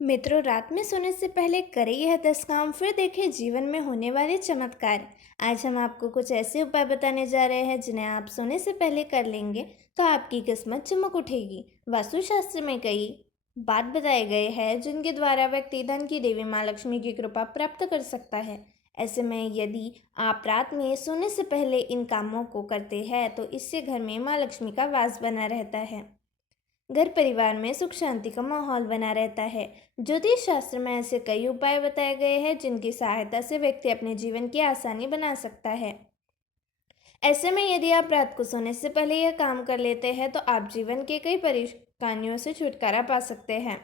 मित्रों, रात में सोने से पहले करें यह 10 काम, फिर देखें जीवन में होने वाले चमत्कार। आज हम आपको कुछ ऐसे उपाय बताने जा रहे हैं जिन्हें आप सोने से पहले कर लेंगे तो आपकी किस्मत चमक उठेगी। वास्तुशास्त्र में कई बात बताए गए हैं जिनके द्वारा व्यक्ति धन की देवी माँ लक्ष्मी की कृपा प्राप्त कर सकता है। ऐसे में यदि आप रात में सोने से पहले इन कामों को करते हैं तो इससे घर में माँ लक्ष्मी का वास बना रहता है। घर परिवार में सुख शांति का माहौल बना रहता है। ज्योतिष शास्त्र में ऐसे कई उपाय बताए गए हैं जिनकी सहायता से व्यक्ति अपने जीवन की आसानी बना सकता है। ऐसे में यदि आप रात को सोने से पहले यह काम कर लेते हैं तो आप जीवन के कई परेशानियों से छुटकारा पा सकते हैं।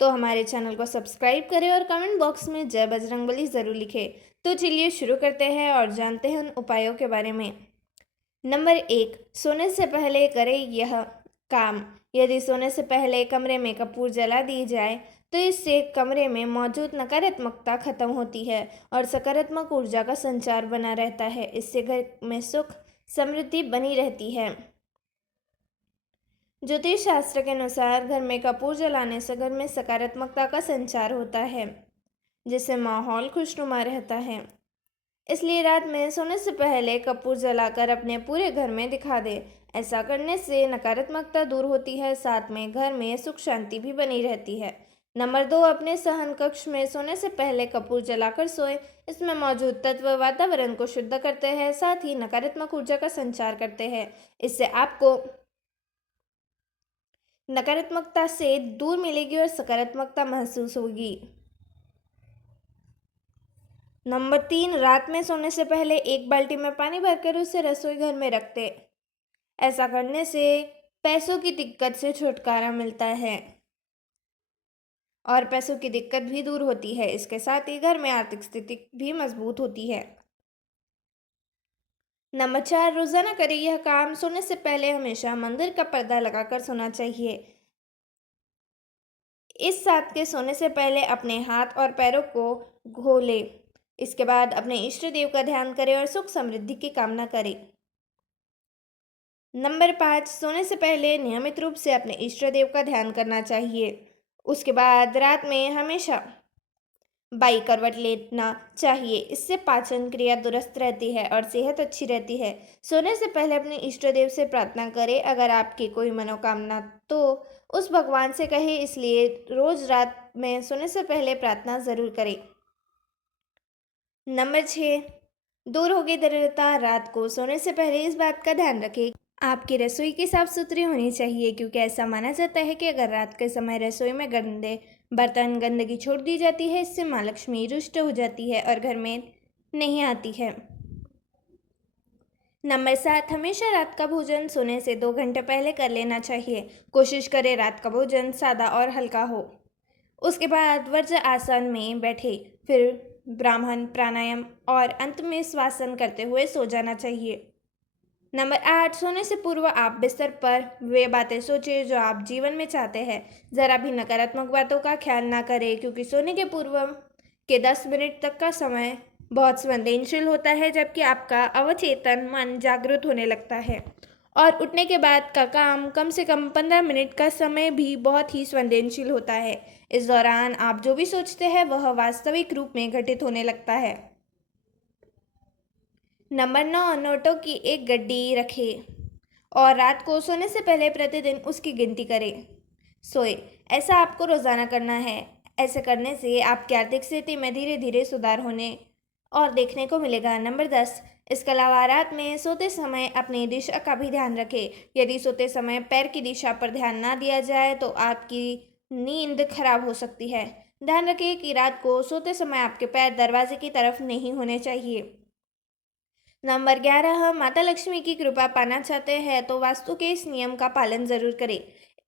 तो हमारे चैनल को सब्सक्राइब करें और कमेंट बॉक्स में जय बजरंगबली जरूर लिखें। तो चलिए शुरू करते हैं और जानते हैं उन उपायों के बारे में। नंबर 1, सोने से पहले करें यह काम। यदि सोने से पहले कमरे में कपूर जला दी जाए तो इससे कमरे में मौजूद नकारात्मकता खत्म होती है और सकारात्मक ऊर्जा का संचार बना रहता है। इससे घर में सुख समृद्धि बनी रहती है। ज्योतिष शास्त्र के अनुसार घर में कपूर जलाने से घर में सकारात्मकता का संचार होता है, जिससे माहौल खुशनुमा रहता है। इसलिए रात में सोने से पहले कपूर जलाकर अपने पूरे घर में दिखा दे। ऐसा करने से नकारात्मकता दूर होती है, साथ में घर में सुख शांति भी बनी रहती है। नंबर 2, अपने शयन कक्ष में सोने से पहले कपूर जलाकर सोए। इसमें मौजूद तत्व वातावरण को शुद्ध करते हैं, साथ ही नकारात्मक ऊर्जा का संचार करते हैं। इससे आपको नकारात्मकता से दूर मिलेगी और सकारात्मकता महसूस होगी। नंबर 3, रात में सोने से पहले एक बाल्टी में पानी भरकर उसे रसोई घर में रख दे। ऐसा करने से पैसों की दिक्कत से छुटकारा मिलता है और पैसों की दिक्कत भी दूर होती है। इसके साथ ही घर में आर्थिक स्थिति भी मजबूत होती है। नंबर 4, रोजाना करें यह काम। सोने से पहले हमेशा मंदिर का पर्दा लगाकर सोना चाहिए। इस साथ के सोने से पहले अपने हाथ और पैरों को घोले। इसके बाद अपने इष्ट देव का ध्यान करें और सुख समृद्धि की कामना करें। नंबर 5, सोने से पहले नियमित रूप से अपने इष्ट देव का ध्यान करना चाहिए। उसके बाद रात में हमेशा बाई करवट लेना चाहिए। इससे पाचन क्रिया दुरुस्त रहती है और सेहत अच्छी रहती है। सोने से पहले अपने इष्ट देव से प्रार्थना करें। अगर आपकी कोई मनोकामना तो उस भगवान से कहें, इसलिए रोज रात में सोने से पहले प्रार्थना जरूर करें। नंबर 6, दूर होगी दरिद्रता। रात को सोने से पहले इस बात का ध्यान रखें, आपकी रसोई की साफ सुथरी होनी चाहिए, क्योंकि ऐसा माना जाता है कि अगर रात के समय रसोई में गंदे बर्तन गंदगी छोड़ दी जाती है, इससे माँ लक्ष्मी रुष्ट हो जाती है और घर में नहीं आती है। नंबर 7, हमेशा रात का भोजन सोने से 2 घंटे पहले कर लेना चाहिए। कोशिश करें रात का भोजन सादा और हल्का हो। उसके बाद वज्र आसन में बैठे, फिर ब्राह्मण प्राणायाम और अंत में श्वासन करते हुए सो जाना चाहिए। नंबर 8, सोने से पूर्व आप बिस्तर पर वे बातें सोचें जो आप जीवन में चाहते हैं। ज़रा भी नकारात्मक बातों का ख्याल ना करें, क्योंकि सोने के पूर्व के 10 मिनट तक का समय बहुत संवेदनशील होता है, जबकि आपका अवचेतन मन जागृत होने लगता है। और उठने के बाद का काम कम से कम 15 मिनट का समय भी बहुत ही संवेदनशील होता है। इस दौरान आप जो भी सोचते हैं वह वास्तविक रूप में घटित होने लगता है। नंबर 9, नोटों की एक गड्डी रखें और रात को सोने से पहले प्रतिदिन उसकी गिनती करें। सोए, ऐसा आपको रोज़ाना करना है। ऐसे करने से आपकी आर्थिक स्थिति में धीरे धीरे सुधार होने और देखने को मिलेगा। नंबर 10, इसके अलावा रात में सोते समय अपनी दिशा का भी ध्यान रखें। यदि सोते समय पैर की दिशा पर ध्यान ना दिया जाए तो आपकी नींद खराब हो सकती है। ध्यान रखें कि रात को सोते समय आपके पैर दरवाजे की तरफ नहीं होने चाहिए। नंबर 11, माता लक्ष्मी की कृपा पाना चाहते हैं तो वास्तु के इस नियम का पालन जरूर करें।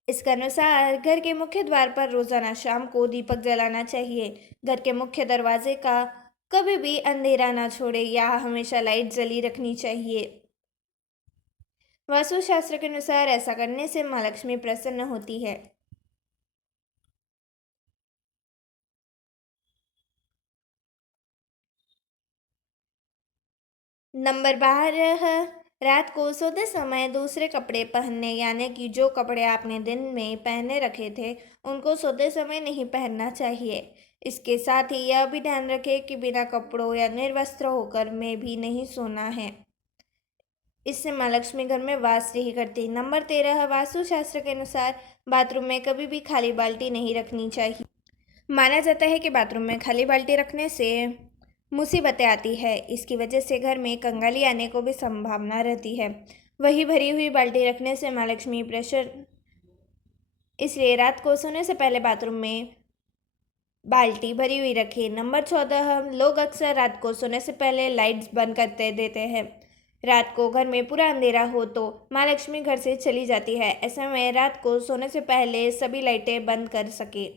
इसके अनुसार घर के मुख्य द्वार पर रोजाना शाम को दीपक जलाना चाहिए। घर के मुख्य दरवाजे का कभी भी अंधेरा ना छोड़े या हमेशा लाइट जली रखनी चाहिए। वास्तु शास्त्र के अनुसार ऐसा करने से माँ लक्ष्मी प्रसन्न होती है। नंबर 12, रात को सोते समय दूसरे कपड़े पहनने यानी कि जो कपड़े आपने दिन में पहने रखे थे उनको सोते समय नहीं पहनना चाहिए। इसके साथ ही यह भी ध्यान रखें कि बिना कपड़ों या निर्वस्त्र होकर में भी नहीं सोना है। इससे माँ लक्ष्मी घर में वास नहीं करती। नंबर 13, वास्तुशास्त्र के अनुसार बाथरूम में कभी भी खाली बाल्टी नहीं रखनी चाहिए। माना जाता है कि बाथरूम में खाली बाल्टी रखने से मुसीबतें आती है। इसकी वजह से घर में कंगाली आने को भी संभावना रहती है। वही भरी हुई बाल्टी रखने से माँ लक्ष्मी प्रेशर, इसलिए रात को सोने से पहले बाथरूम में बाल्टी भरी हुई रखें। नंबर 14, लोग अक्सर रात को सोने से पहले लाइट्स बंद करते देते हैं। रात को घर में पूरा अंधेरा हो तो माँ लक्ष्मी घर से चली जाती है। ऐसे में रात को सोने से पहले सभी लाइटें बंद कर सके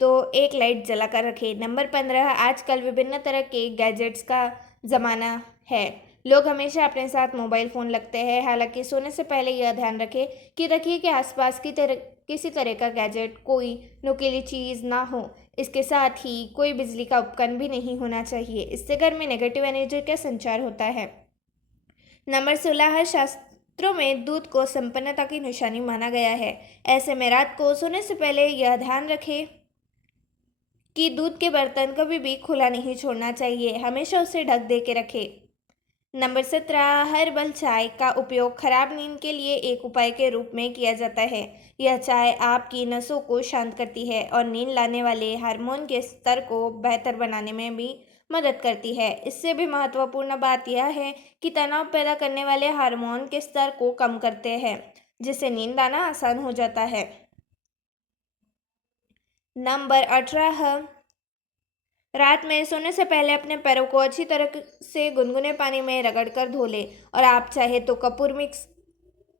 तो एक लाइट जलाकर रखें। नंबर 15, आजकल विभिन्न तरह के गैजेट्स का ज़माना है। लोग हमेशा अपने साथ मोबाइल फ़ोन रखते हैं। हालांकि सोने से पहले यह ध्यान रखिए कि आसपास किसी तरह का गैजेट, कोई नुकीली चीज़ ना हो। इसके साथ ही कोई बिजली का उपकरण भी नहीं होना चाहिए। इससे घर में नेगेटिव एनर्जी का संचार होता है। नंबर 16, शास्त्रों में दूध को संपन्नता की निशानी माना गया है। ऐसे में रात को सोने से पहले यह ध्यान रखें कि दूध के बर्तन कभी भी खुला नहीं छोड़ना चाहिए, हमेशा उसे ढक दे के रखें। नंबर 17, हर्बल चाय का उपयोग खराब नींद के लिए एक उपाय के रूप में किया जाता है। यह चाय आपकी नसों को शांत करती है और नींद लाने वाले हार्मोन के स्तर को बेहतर बनाने में भी मदद करती है। इससे भी महत्वपूर्ण बात यह है कि तनाव पैदा करने वाले हार्मोन के स्तर को कम करते हैं, जिससे नींद आना आसान हो जाता है। नंबर 18, रात में सोने से पहले अपने पैरों को अच्छी तरह से गुनगुने पानी में रगड़कर धो लें और आप चाहे तो कपूर मिक्स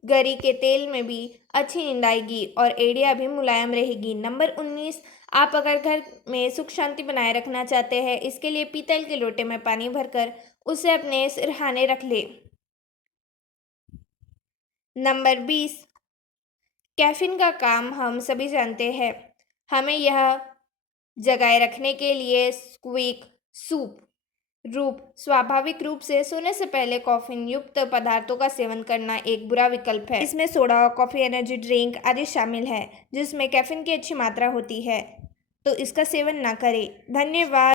गरी के तेल में भी अच्छी नींद आएगी और एड़ियाँ भी मुलायम रहेगी। नंबर 19, आप अगर घर में सुख शांति बनाए रखना चाहते हैं, इसके लिए पीतल के लोटे में पानी भरकर उसे अपने सिरहाने रख लें। नंबर 20, कैफीन का काम हम सभी जानते हैं। हमें यह जगाए रखने के लिए स्क्वीक सूप रूप स्वाभाविक रूप से सोने से पहले कॉफीन युक्त पदार्थों का सेवन करना एक बुरा विकल्प है। इसमें सोडा, कॉफ़ी, एनर्जी ड्रिंक आदि शामिल है जिसमें कैफीन की अच्छी मात्रा होती है, तो इसका सेवन ना करें। धन्यवाद।